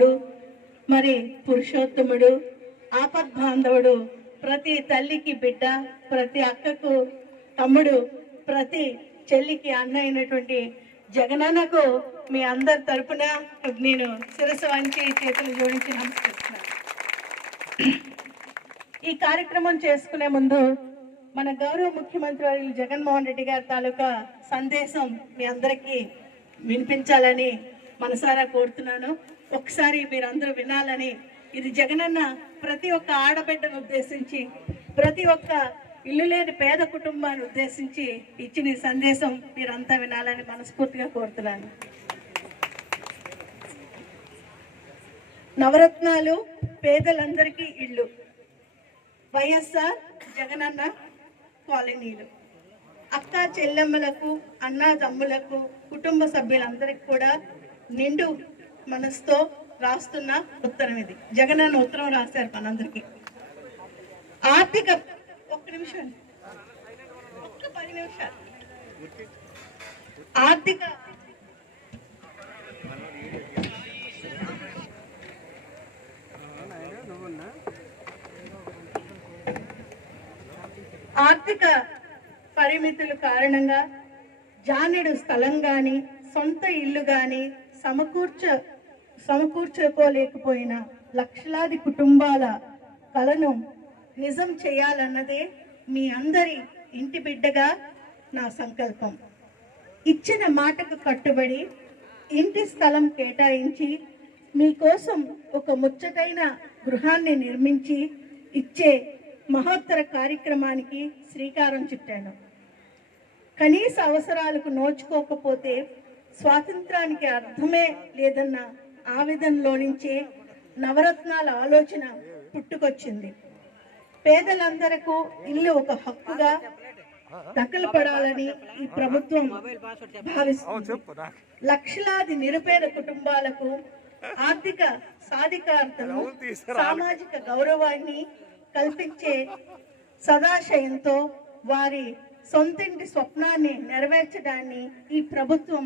రాముడు, మరి పురుషోత్తముడు, ఆపద్బాంధవుడు, ప్రతి తల్లికి బిడ్డ, ప్రతి అక్కకు తమ్ముడు, ప్రతి చెల్లికి అన్న అయినటువంటి జగనన్నకు మీ అందరి తరపున నేను శిరస్సు వంచి చేతులు జోడించి నమస్కరిస్తున్నాను. ఈ కార్యక్రమం చేసుకునే ముందు మన గౌరవ ముఖ్యమంత్రి జగన్మోహన్ రెడ్డి గారి తాలూకా సందేశం మీ అందరికీ వినిపించాలని మనసారా కోరుతున్నాను. ఒకసారి మీరందరూ వినాలని. ఇది జగనన్న ప్రతి ఒక్క ఆడబిడ్డను ఉద్దేశించి, ప్రతి ఒక్క ఇల్లు లేని పేద కుటుంబాన్ని ఉద్దేశించి ఇచ్చిన ఈ సందేశం మీరంతా వినాలని మనస్ఫూర్తిగా కోరుతున్నాను. నవరత్నాలు, పేదలందరికీ ఇళ్ళు, వైఎస్ఆర్ జగనన్న కాలనీలు, అక్క చెల్లెమ్మలకు, అన్నాదమ్ములకు, కుటుంబ సభ్యులందరికీ కూడా నిండు మనసుతో రాస్తున్న ఉత్తరం ఇది. జగనన్న ఉత్తరం రాశారు మనందరికీ. ఆర్థిక ఒక్క 10 నిమిషాలు ఆర్థిక పరిమితుల కారణంగా జానెడు స్థలం గాని, సొంత ఇల్లు గాని సమకూర్చుకోలేకపోయిన లక్షలాది కుటుంబాల కలను నిజం చేయాలన్నదే మీ అందరి ఇంటి బిడ్డగా నా సంకల్పం. ఇచ్చిన మాటకు కట్టుబడి ఇంటి స్థలం కేటాయించి మీకోసం ఒక ముచ్చటైన గృహాన్ని నిర్మించి ఇచ్చే మహోత్తర కార్యక్రమానికి శ్రీకారం చుట్టాను. కనీస అవసరాలకు నోచుకోకపోతే స్వాతంత్రానికి అర్థమే లేదన్న ఆవేదనలో నుంచే నవరత్నాల ఆలోచన పుట్టుకొచ్చింది. పేదలందరకు ఇల్లు ఒక హక్కుగా దఖలుపడాలని ఈ ప్రభుత్వం భావిస్తుంది. లక్షలాది నిరుపేద కుటుంబాలకు ఆర్థిక సాధికారతను, సామాజిక గౌరవాన్ని కల్పించే సదాశయంతో వారి సొంతింటి స్వప్నాన్ని నెరవేర్చడాన్ని ఈ ప్రభుత్వం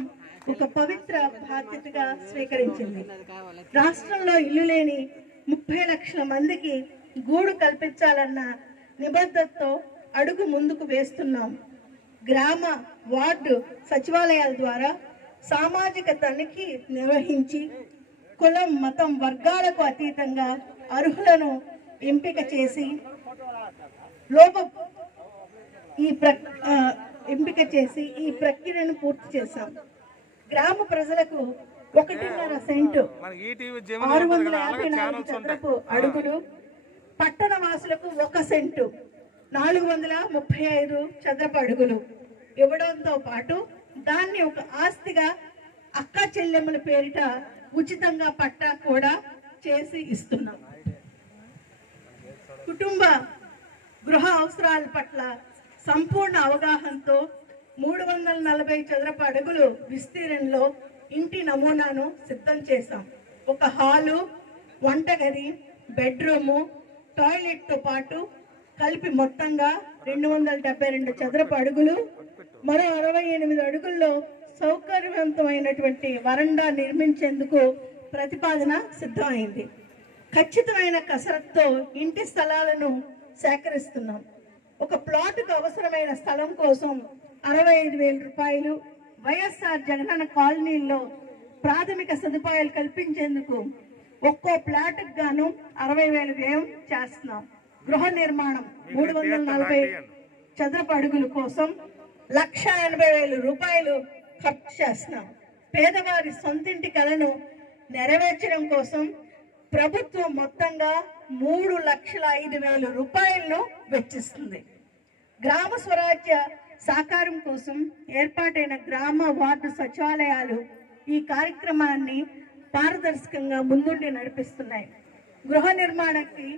ఒక పవిత్ర బాధ్యతగా స్వీకరించింది. రాష్ట్రంలో ఇల్లు లేని 30 లక్షల మందికి గూడు కల్పించాలన్న నిబద్ధతతో అడుగు ముందుకు వేస్తున్నాం. గ్రామ, వార్డు సచివాలయాల ద్వారా సామాజిక తనిఖీ నిర్వహించి కులం, మతం, వర్గాలకు అతీతంగా అర్హులను ఎంపిక చేసి ఈ ప్రక్రియను పూర్తి చేశాం. గ్రామ ప్రజలకు 1.5 సెంటు 654 చదరపు అడుగులు, పట్టణ వాసులకు 1 సెంటు 435 చదరపు అడుగులు ఇవ్వడంతో పాటు దాన్ని ఒక ఆస్తిగా అక్క చెల్లెమ్మల పేరిట ఉచితంగా పట్టా కూడా చేసి ఇస్తున్నాం. కుటుంబ గృహ అవసరాల పట్ల సంపూర్ణ అవగాహనతో 340 చదరపు అడుగులు విస్తీర్ణంలో ఇంటి నమూనాను సిద్ధం చేశాం. ఒక హాలు, వంటగది, బెడ్రూము, టాయిలెట్తో పాటు కలిపి మొత్తంగా 272 చదరపు అడుగులు, మరో 68 అడుగుల్లో సౌకర్యవంతమైనటువంటి వరండా నిర్మించేందుకు ప్రతిపాదన సిద్ధమైంది. ఖచ్చితమైన కసరత్తో ఇంటి స్థలాలను సేకరిస్తున్నాం. ఒక ప్లాటుకు అవసరమైన స్థలం కోసం 65,000 రూపాయలు, వైఎస్ఆర్ జగనన్న కాలనీల్లో ప్రాథమిక సదుపాయాలు కల్పించేందుకు ఒక్కో ప్లాట్కు గాను 60,000 వ్యయం చేస్తున్నాం. గృహ నిర్మాణం 340 చదరపు అడుగుల కోసం 1,80,000 రూపాయలు ఖర్చు చేస్తున్నాం. పేదవారి సొంతింటి కలను నెరవేర్చడం కోసం ప్రభుత్వం మొత్తంగా 3,05,000 రూపాయలను వెచ్చిస్తుంది. గ్రామ స్వరాజ్య సాకారం కోసం ఏర్పాటైన గ్రామ, వార్డు సచివాలయాలు ఈ కార్యక్రమాన్ని పారదర్శకంగా ముందుండి నడిపిస్తున్నాయి. గృహ నిర్మాణానికి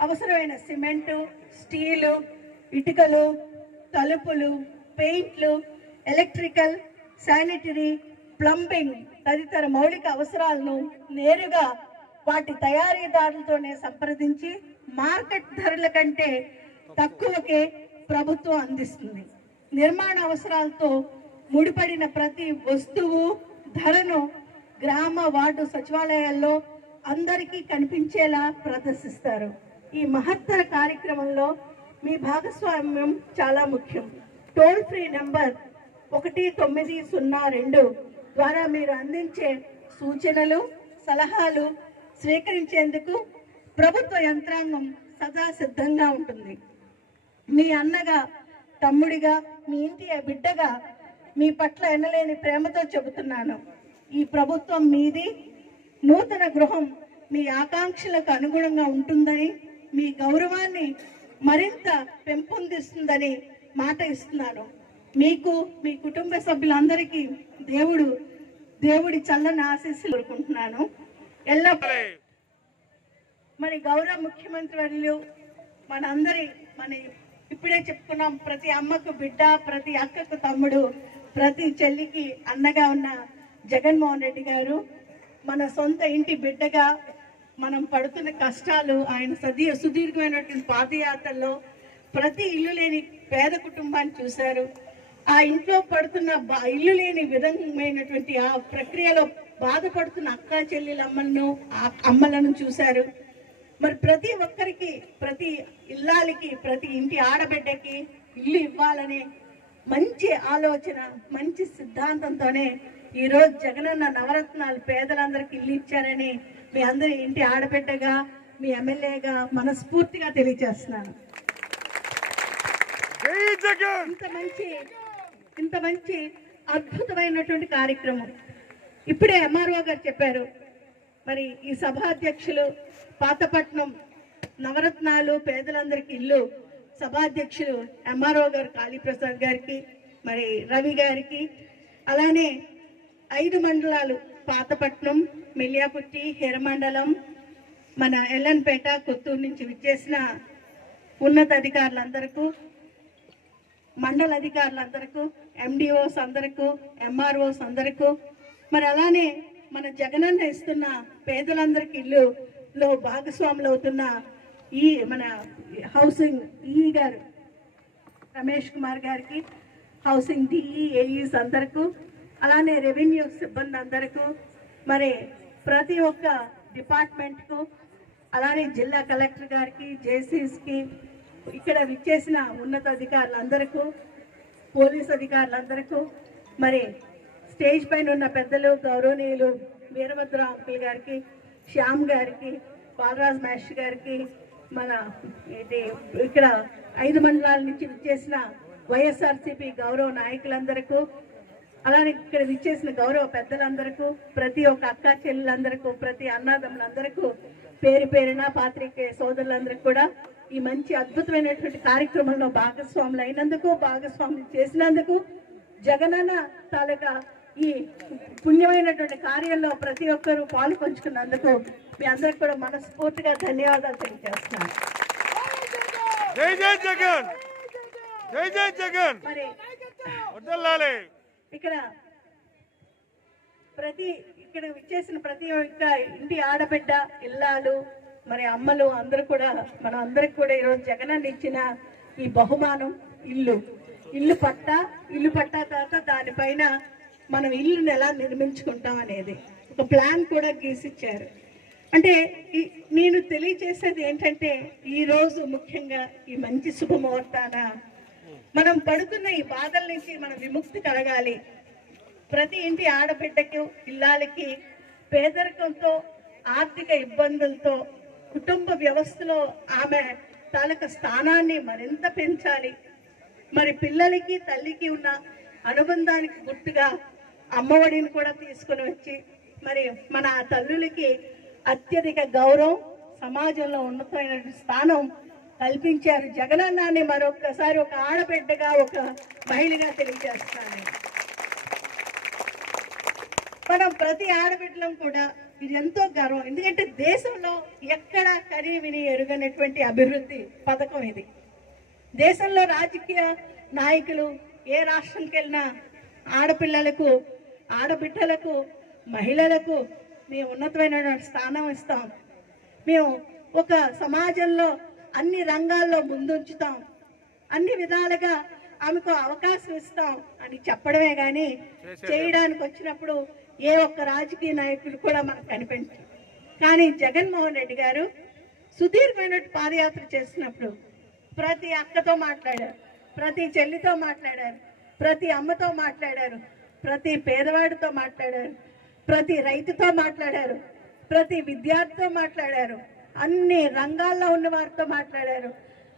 అవసరమైన సిమెంటు, స్టీలు, ఇటుకలు, తలుపులు, పెయింట్లు, ఎలక్ట్రికల్, శానిటరీ, ప్లంబింగ్ తదితర మౌలిక అవసరాలను నేరుగా వాటి తయారీదారులతోనే సంప్రదించి మార్కెట్ ధరల కంటే తక్కువకే ప్రభుత్వం అందిస్తుంది. నిర్మాణ అవసరాలతో ముడిపడిన ప్రతి వస్తువు ధరను గ్రామ, వార్డు సచివాలయాల్లో అందరికీ కనిపించేలా ప్రదర్శిస్తారు. ఈ మహత్తర కార్యక్రమంలో మీ భాగస్వామ్యం చాలా ముఖ్యం. టోల్ ఫ్రీ నంబర్ 1902 ద్వారా మీరు అందించే సూచనలు సలహాలు స్వీకరించేందుకు ప్రభుత్వ యంత్రాంగం సదా సిద్ధంగా ఉంటుంది. మీ అన్నగా తమ్ముడిగా మీ ఇంటి బిడ్డగా మీ పట్ల ఎనలేని ప్రేమతో చెబుతున్నాను. ఈ ప్రభుత్వం మీది. నూతన గృహం మీ ఆకాంక్షలకు అనుగుణంగా ఉంటుందని, మీ గౌరవాన్ని మరింత పెంపొందిస్తుందని మాట ఇస్తున్నాను. మీకు మీ కుటుంబ సభ్యులందరికీ దేవుడి చల్లని ఆశీస్సులు కోరుకుంటున్నాను. ఎల్లప్పుడూ మరి గౌరవ ముఖ్యమంత్రి వర్యులు మన ఇప్పుడే చెప్పుకున్నాం, ప్రతి అమ్మకు బిడ్డ, ప్రతి అక్కకు తమ్ముడు, ప్రతి చెల్లికి అన్నగా ఉన్న జగన్మోహన్ రెడ్డి గారు మన సొంత ఇంటి బిడ్డగా మనం పడుతున్న కష్టాలు, ఆయన సుదీర్ఘమైనటువంటి పాదయాత్రలో ప్రతి ఇల్లు లేని పేద కుటుంబాన్ని చూశారు. ఆ ఇంట్లో పడుతున్న ఇల్లు లేని విధమైనటువంటి ఆ ప్రక్రియలో బాధపడుతున్న అక్క చెల్లెలమ్మలను అమ్మలను చూశారు. మరి ప్రతి ఒక్కరికి, ప్రతి ఇల్లాలకి, ప్రతి ఇంటి ఆడబిడ్డకి ఇల్లు ఇవ్వాలనే మంచి ఆలోచన, మంచి సిద్ధాంతంతోనే ఈరోజు జగనన్న నవరత్నాలు పేదలందరికీ ఇల్లు ఇచ్చారని మీ అందరి ఇంటి ఆడబిడ్డగా, మీ ఎమ్మెల్యేగా మనస్ఫూర్తిగా తెలియజేస్తున్నాను. ఇంత మంచి అద్భుతమైనటువంటి కార్యక్రమం ఇప్పుడే ఎంఆర్ఓ గారు చెప్పారు. మరి ఈ సభాధ్యక్షులు పాతపట్నం నవరత్నాలు పేదలందరికీ ఇల్లు సభాధ్యక్షులు ఎంఆర్ఓ గారు కాళీప్రసాద్ గారికి, మరి రవి గారికి, అలానే 5 మండలాలు పాతపట్నం, మెల్లియాపుట్టి, హెరమండలం, మన ఎల్లన్పేట, కొత్తూరు నుంచి విచ్చేసిన ఉన్నత అధికారులందరికీ, మండల అధికారులందరికీ, ఎండిఓస్ అందరికీ, ఎంఆర్ఓస్ అందరికీ, మరి అలానే మన జగనన్న ఇస్తున్న పేదలందరికీ ఇల్లులో భాగస్వాములు అవుతున్న ఈ మన హౌసింగ్ ఈ గారు రమేష్ కుమార్ గారికి, హౌసింగ్ డిఈ ఏఈస్ అందరికీ, అలానే రెవెన్యూ సిబ్బంది అందరికీ, మరి ప్రతి ఒక్క డిపార్ట్మెంట్కు, అలానే జిల్లా కలెక్టర్ గారికి, జేసీస్కి, ఇక్కడ విచ్చేసిన ఉన్నత అధికారులందరికీ, పోలీస్ అధికారులందరికీ, మరి స్టేజ్ పైన ఉన్న పెద్దలు గౌరవనీయులు వీరభద్ర అంకుల్ గారికి, శ్యామ్ గారికి, బాలరాజ్ మాస్టర్ గారికి, మన ఇక్కడ 5 మండలాల నుంచి విచ్చేసిన వైఎస్ఆర్సీపీ గౌరవ నాయకులందరికీ, అలానే ఇక్కడ విచ్చేసిన గౌరవ పెద్దలందరికీ, ప్రతి ఒక్క అక్క చెల్లెలందరికీ, ప్రతి అన్నదమ్ములందరికీ పేరు పేరున పాత్రికేయ సోదరులందరికీ కూడా ఈ మంచి అద్భుతమైనటువంటి కార్యక్రమంలో భాగస్వాములు అయినందుకు, భాగస్వాములు చేసినందుకు, జగనన్న తాలూకా ఈ పుణ్యమైనటువంటి కార్యంలో ప్రతి ఒక్కరూ పాలు పంచుకున్నందుకు మీ అందరికి కూడా మనస్ఫూర్తిగా ధన్యవాదాలు తెలియజేస్తున్నాను. మరి ఇక్కడ విచ్చేసిన ప్రతి ఒక్క ఇంటి ఆడబిడ్డ, ఇల్లాలు, మరి అమ్మలు అందరూ కూడా మన అందరికి కూడా ఈరోజు జగనన్న ఇచ్చిన ఈ బహుమానం ఇల్లు పట్టా తర్వాత దానిపైన మనం ఇల్లుని ఎలా నిర్మించుకుంటాం అనేది ఒక ప్లాన్ కూడా గీసిచ్చారు. అంటే నేను తెలియజేసేది ఏంటంటే, ఈరోజు ముఖ్యంగా ఈ మంచి శుభముహూర్తాన మనం పడుతున్న ఈ బాధల నుంచి మనం విముక్తి కలగాలి. ప్రతి ఇంటి ఆడబిడ్డకి, ఇల్లాలకి పేదరికంతో, ఆర్థిక ఇబ్బందులతో, కుటుంబ వ్యవస్థలో ఆమె తాలూకా స్థానాన్ని మరింత పెంచాలి. మరి పిల్లలకి తల్లికి ఉన్న అనుబంధానికి గుర్తుగా అమ్మఒడిని కూడా తీసుకుని వచ్చి, మరి మన తల్లులకి అత్యధిక గౌరవం, సమాజంలో ఉన్నతమైన స్థానం కల్పించారు. జగనన్నాన్ని మరొక్కసారి ఒక ఆడబిడ్డగా, ఒక మహిళగా తెలియజేస్తాను. మనం ప్రతి ఆడబిడ్డలం కూడా ఇది ఎంతో గర్వం. ఎందుకంటే దేశంలో ఎక్కడ కని ఎరుగనటువంటి అభివృద్ధి పథకం ఇది. దేశంలో రాజకీయ నాయకులు ఏ రాష్ట్రంకి వెళ్ళినా ఆడపిల్లలకు, ఆడబిడ్డలకు, మహిళలకు మేము ఉన్నతమైన స్థానం ఇస్తాం, మేము ఒక సమాజంలో అన్ని రంగాల్లో ముందుంచుతాం, అన్ని విధాలుగా ఆమెకు అవకాశం ఇస్తాం అని చెప్పడమే కానీ చేయడానికి వచ్చినప్పుడు ఏ ఒక్క రాజకీయ నాయకుడు కూడా మనకు కనిపించారు. కానీ జగన్మోహన్ రెడ్డి గారు సుదీర్ఘమైన పాదయాత్ర చేసినప్పుడు ప్రతి అక్కతో మాట్లాడారు, ప్రతి చెల్లితో మాట్లాడారు, ప్రతి అమ్మతో మాట్లాడారు, ప్రతి పేదవాడితో మాట్లాడారు, ప్రతి రైతుతో మాట్లాడారు, ప్రతి విద్యార్థితో మాట్లాడారు, అన్ని రంగాల్లో ఉన్న వారితో మాట్లాడారు,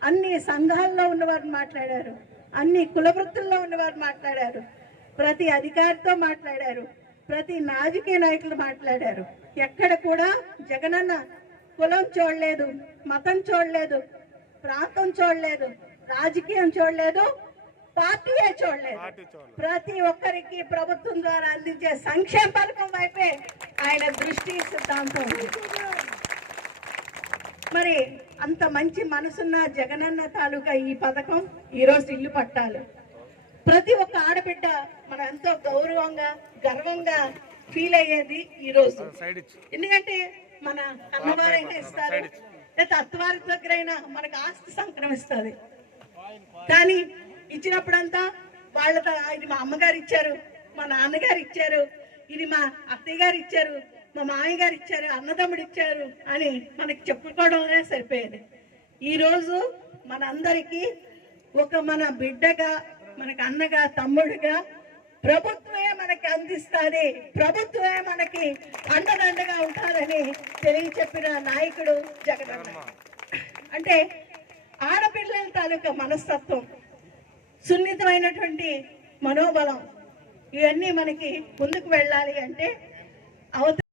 అన్ని సంఘాల్లో ఉన్నవారు మాట్లాడారు, అన్ని కుల వృత్తుల్లో ఉన్నవారు మాట్లాడారు, ప్రతి అధికారితో మాట్లాడారు, ప్రతి రాజకీయ నాయకులు మాట్లాడారు. ఎక్కడ కూడా జగనన్న కులం చూడలేదు, మతం చూడలేదు, ప్రాంతం చూడలేదు, రాజకీయం చూడలేదు, పార్టీయే చూడలేదు. ప్రతి ఒక్కరికి ప్రభుత్వం ద్వారా అందించే సంక్షేమ పథకం వైపే ఆయన దృష్టి సిద్ధాంతం ఉంది. మరి అంత మంచి మనసున్న జగనన్న తాలూకా ఈ పథకం ఈరోజు ఇల్లు పట్టాలి. ప్రతి ఒక్క ఆడబిడ్డ మనం ఎంతో గౌరవంగా గర్వంగా ఫీల్ అయ్యేది ఈరోజు. ఎందుకంటే మన అన్నవారైనా ఇస్తారు, లేదా అత్తవారి దగ్గరైనా మనకు ఆస్తి సంక్రమిస్తుంది. కానీ ఇచ్చినప్పుడంతా వాళ్ళతో ఇది మా అమ్మగారు ఇచ్చారు, మా నాన్నగారు ఇచ్చారు, ఇది మా అత్తయ్య గారు ఇచ్చారు, మా మామయ్య గారు ఇచ్చారు, అన్నదమ్ముడు ఇచ్చారు అని మనకి చెప్పుకోవడమే సరిపోయేది. ఈరోజు మనందరికీ ఒక మన బిడ్డగా, మనకు అన్నగా, తమ్ముడుగా ప్రభుత్వమే మనకి అందిస్తుంది, ప్రభుత్వమే మనకి అండదండగా ఉంటుందని తెలియచెప్పిన నాయకుడు జగనన్న. అంటే ఆడపిల్లల తాలూకా మనస్తత్వం, సున్నితమైనటువంటి మనోబలం, ఇవన్నీ మనకి ముందుకు వెళ్ళాలి అంటే అవతల